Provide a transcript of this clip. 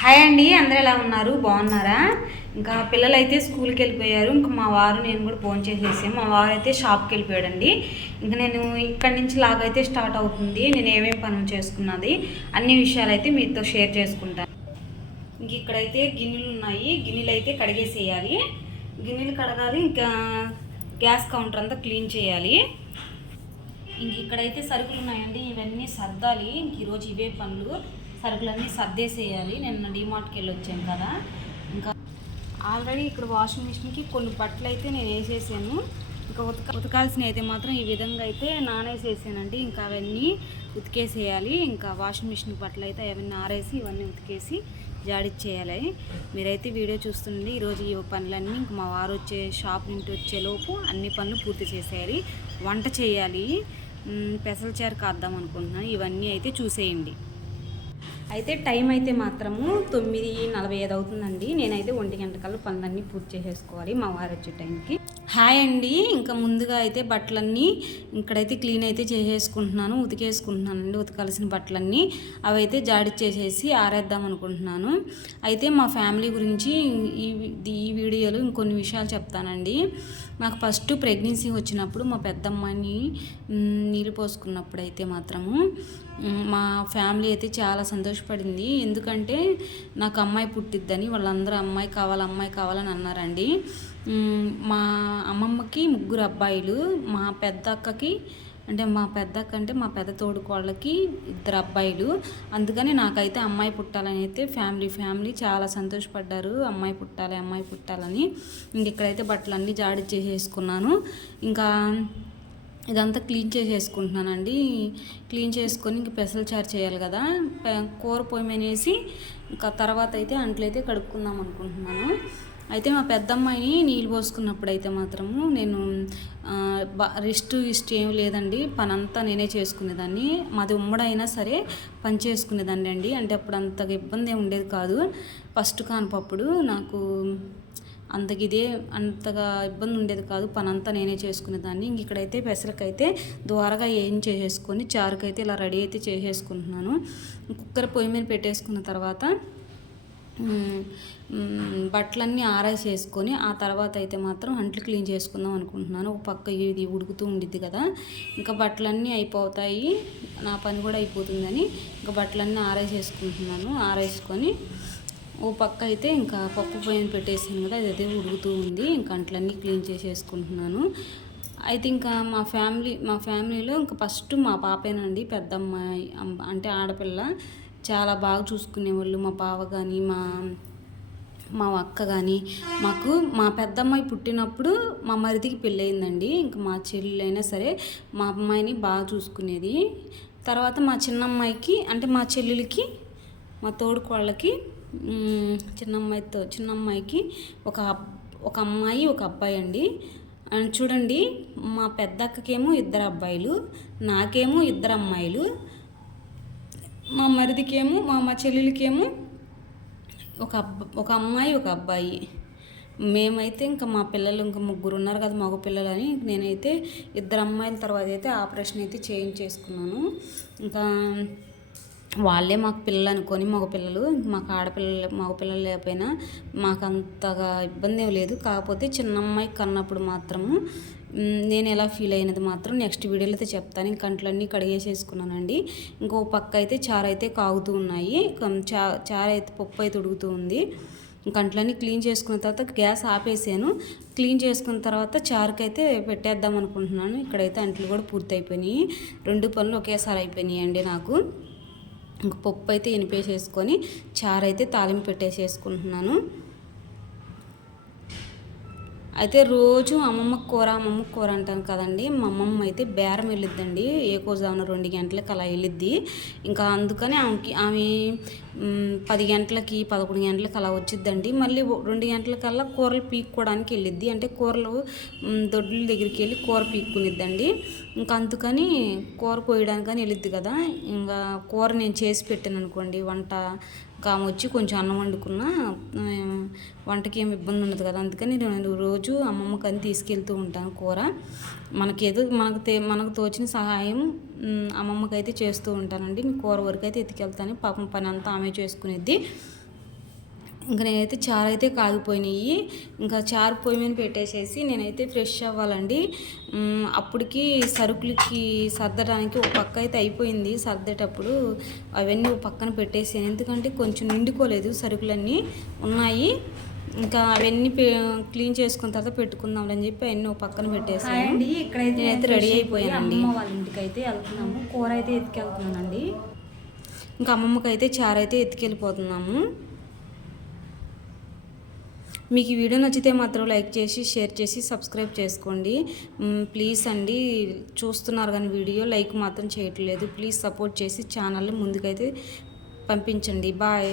Hi అండి, అందరూ ఎలా ఉన్నారు? బాగున్నారా? ఇంకా పిల్లలు అయితే స్కూల్కి వెళ్ళిపోయారు. ఇంకా మా వారు నేను కూడా ఫోన్ చేసేసాము. మా వారు అయితే షాప్కి వెళ్ళిపోయాడండి. ఇంకా నేను ఇక్కడి నుంచి లాగైతే స్టార్ట్ అవుతుంది. నేను ఏమేమి పనులు చేసుకున్నది అన్ని విషయాలు అయితే మీతో షేర్ చేసుకుంటాను. ఇంక ఇక్కడైతే గిన్నెలు ఉన్నాయి. గిన్నెలు అయితే కడిగేసేయాలి. గిన్నెలు కడగాలి. ఇంకా గ్యాస్ కౌంటర్ అంతా క్లీన్ చేయాలి. ఇంక ఇక్కడైతే సరుకులు ఉన్నాయండి. ఇవన్నీ సర్దాలి. ఇంక ఈరోజు ఇవే పనులు. సరుకులన్నీ సర్దేసేయాలి. నేను డీమార్ట్కి వెళ్ళి వచ్చాను కదా. ఇంకా ఆల్రెడీ ఇక్కడ వాషింగ్ మిషన్కి కొన్ని బట్టలు అయితే నేను వేసేసాను. ఇంకా ఉతకాల్సిన అయితే మాత్రం ఈ విధంగా అయితే నానేసేసానండి. ఇంకా అవన్నీ ఉతికేసేయాలి. ఇంకా వాషింగ్ మిషన్ బట్టలు అయితే అవన్నీ ఆరేసి ఇవన్నీ ఉతికేసి జాడిచ్చేయాలి. మీరైతే వీడియో చూస్తుండే ఈరోజు ఈ పనులన్నీ ఇంక మా వారు వచ్చే షాప్ నుండి వచ్చేలోపు అన్ని పనులు పూర్తి చేసేయాలి. వంట చేయాలి. పెసల చారు కాద్దాం అనుకుంటున్నాను. ఇవన్నీ అయితే చూసేయండి. అయితే టైం అయితే మాత్రము 9:45 అవుతుందండి. నేనైతే 1 గంట కల్లా పనులన్నీ పూర్తి చేసేసుకోవాలి మా వారు వచ్చే టైంకి. హాయ్ అండి. ఇంకా ముందుగా అయితే బట్టలన్నీ ఇక్కడైతే క్లీన్ అయితే చేసేసుకుంటున్నాను, ఉతికేసుకుంటున్నానండి. ఉతకాల్సిన బట్టలన్నీ అవి అయితే జాడిచ్చేసేసి ఆరేద్దాం అనుకుంటున్నాను. అయితే మా ఫ్యామిలీ గురించి ఈ వీడియోలో ఇంకొన్ని విషయాలు చెప్తానండి. నాకు ఫస్ట్ ప్రెగ్నెన్సీ వచ్చినప్పుడు మా పెద్దమ్మాయిని నీళ్ళు పోసుకున్నప్పుడు అయితే మాత్రము మా ఫ్యామిలీ అయితే చాలా సంతోషపడింది. ఎందుకంటే నాకు అమ్మాయి పుట్టిద్దని వాళ్ళందరూ అమ్మాయి కావాలని అన్నారండి. మా అమ్మమ్మకి 3 అబ్బాయిలు, మా పెద్ద అక్కకి అంటే మా పెద్ద తోడుకోళ్ళకి 2 అబ్బాయిలు. అందుకని నాకైతే అమ్మాయి పుట్టాలని అయితే ఫ్యామిలీ చాలా సంతోషపడ్డారు. అమ్మాయి పుట్టాలని. ఇక్కడైతే బట్టలన్నీ జాడిచ్చేసేసుకున్నాను. ఇంకా ఇదంతా క్లీన్ చేసేసుకుంటున్నానండి. క్లీన్ చేసుకొని ఇంక పెసలు చారు చేయాలి కదా. కూర పొయ్యి మీద వేసి ఇంకా తర్వాత అయితే అంట్లయితే కడుక్కుందాం అనుకుంటున్నాను. అయితే మా పెద్దమ్మాయిని నీళ్ళు పోసుకున్నప్పుడు అయితే మాత్రము నేను రెస్ట్ ఏం లేదండి. పనంతా నేనే చేసుకునేదాన్ని. మాది ఉమ్మడైనా సరే పని చేసుకునేదాన్ని అండి. అంటే అప్పుడు అంతగా ఇబ్బంది ఏమి ఉండేది కాదు. ఫస్ట్ కానుపప్పుడు నాకు అంతగా ఇబ్బంది ఉండేది కాదు. పనంతా నేనే చేసుకునేదాన్ని. ఇంక ఇక్కడైతే పెసరకైతే ద్వారగా ఏం చేసేసుకొని చారుకైతే ఇలా రెడీ అయితే చేసేసుకుంటున్నాను. కుక్కర్ పొయ్యి మీద పెట్టేసుకున్న తర్వాత బట్టలన్నీ ఆరేసేసుకొని ఆ తర్వాత అయితే మాత్రం అంట్లు క్లీన్ చేసుకుందాం అనుకుంటున్నాను. ఒక పక్క ఇది ఉడుకుతూ ఉండిద్ది కదా. ఇంకా బట్టలన్నీ అయిపోతాయి, నా పని కూడా అయిపోతుందని ఇంకా బట్టలన్నీ ఆరేసేసుకుంటున్నాను. ఆరేసుకొని ఓ పక్క అయితే ఇంకా పప్పు పొయ్యి పెట్టేసాను కదా, అదైతే ఉడుకుతూ ఉంది. ఇంకా అంట్లన్నీ క్లీన్ చేసేసుకుంటున్నాను. అయితే ఇంకా మా ఫ్యామిలీలో ఇంకా ఫస్ట్ మా పాపేనండి పెద్దమ్మాయి. అంటే ఆడపిల్ల చాలా బాగా చూసుకునేవాళ్ళు. మా బావ కానీ మా అక్క కానీ. మా పెద్దమ్మాయి పుట్టినప్పుడు మా మరిదికి పెళ్ళయిందండి. ఇంకా మా చెల్లెలైనా సరే మా అమ్మాయిని బాగా చూసుకునేది. తర్వాత మా చిన్నమ్మాయికి అంటే మా చెల్లెలకి మా తోడుకోళ్ళకి చిన్నమ్మాయికి ఒక అమ్మాయి ఒక అబ్బాయి అండి. చూడండి, మా పెద్దక్కకేమో 2 అబ్బాయిలు, నాకేమో 2 అమ్మాయిలు, మా మరిదికేమో మా చెల్లెలకేమో ఒక అమ్మాయి ఒక అబ్బాయి. మేమైతే ఇంకా మా పిల్లలు ఇంకా 3 ఉన్నారు కదా మగ పిల్లలు అని నేనైతే 2 అమ్మాయిల తర్వాత అయితే ఆపరేషన్ అయితే చేయించేసుకున్నాను. ఇంకా వాళ్ళే మాకు పిల్లలు అనుకొని మగపిల్లలు. మాకు మగపిల్లలు లేకపోయినా మాకు అంతగా ఇబ్బంది ఏం లేదు. కాకపోతే చిన్నమ్మాయి కన్నప్పుడు మాత్రము నేను ఎలా ఫీల్ అయినది మాత్రం నెక్స్ట్ వీడియోలో అయితే చెప్తాను. ఇంక అంట్లన్నీ కడిగేసేసుకున్నానండి. ఇంకో పక్క అయితే చారు అయితే కాగుతూ ఉన్నాయి. చారు అయితే పప్పు అయితే ఉడుకుతూ ఉంది. ఇంక అంట్లన్నీ క్లీన్ చేసుకున్న తర్వాత గ్యాస్ ఆపేసాను. క్లీన్ చేసుకున్న తర్వాత చారుకైతే పెట్టేద్దాం అనుకుంటున్నాను. ఇక్కడైతే అంట్లు కూడా పూర్తి అయిపోయినాయి. 2 పనులు ఒకేసారి అయిపోయినాయి అండి నాకు. ఇంక పప్పు అయితే ఎనిపేసేసుకొని చారు అయితే తాలింపు పెట్టేసేసుకుంటున్నాను. అయితే రోజు అమ్మమ్మ కూర అంటాను కదండి. మా అమ్మమ్మ అయితే బేరం వెళ్ళిద్దండి. ఏ కోజామున 2 గంటలకు అలా వెళ్ళిద్ది. ఇంకా అందుకని ఆమె 10 గంటలకి 11 గంటలకు అలా వచ్చిద్దండి. మళ్ళీ 2 గంటలకల్లా కూరలు పీక్కోవడానికి వెళ్ళిద్ది. అంటే కూరలు దొడ్ల దగ్గరికి వెళ్ళి కూర పీక్కునిద్దండి. ఇంకా అందుకని కూర కోయడానికని వెళ్ళిద్ది కదా. ఇంకా కూర నేను చేసి పెట్టాను అనుకోండి, వంట కామె వచ్చి కొంచెం అన్నం వండుకున్నా వంటకి ఏమి ఇబ్బంది ఉండదు కదా. అందుకని నేను రోజు అమ్మమ్మకని తీసుకెళ్తూ ఉంటాను కూర. మనకు తోచిన సహాయం అమ్మమ్మకైతే చేస్తూ ఉంటానండి. కూర వరకు అయితే ఎత్తుకెళ్తాను. పాపం పని అంతా ఆమె చేసుకునేది. ఇంకా నేనైతే చారు అయితే కాగిపోయినాయి. ఇంకా చారు పొయ్యి మీద పెట్టేసేసి నేనైతే ఫ్రెష్ అవ్వాలండి. అప్పటికి సరుకులకి సర్దడానికి ఒక పక్క అయితే అయిపోయింది. సర్దేటప్పుడు అవన్నీ ఒక పక్కన పెట్టేసాను, ఎందుకంటే కొంచెం నిండుకోలేదు, సరుకులన్నీ ఉన్నాయి. ఇంకా అవన్నీ క్లీన్ చేసుకున్న తర్వాత పెట్టుకుందాం అని చెప్పి అవన్నీ ఒక పక్కన పెట్టేసాను అండి. ఇక్కడైతే నేనైతే రెడీ అయిపోయానండి. అమ్మ వాళ్ళ ఇంటికి అయితే వెళ్తున్నాము. కూర అయితే ఎత్తుకెళ్తున్నానండి. ఇంకా అమ్మమ్మకి అయితే చారు అయితే ఎత్తుకెళ్ళిపోతున్నాము. మీకు ఈ వీడియో నచ్చితే మాత్రం లైక్ చేసి, షేర్ చేసి, సబ్స్క్రైబ్ చేసుకోండి ప్లీజ్ అండి. చూస్తున్నారు కానీ వీడియో లైక్ మాత్రం చేయట్లేదు. ప్లీజ్ సపోర్ట్ చేసి ఛానల్ని ముందుకైతే పంపించండి. బాయ్.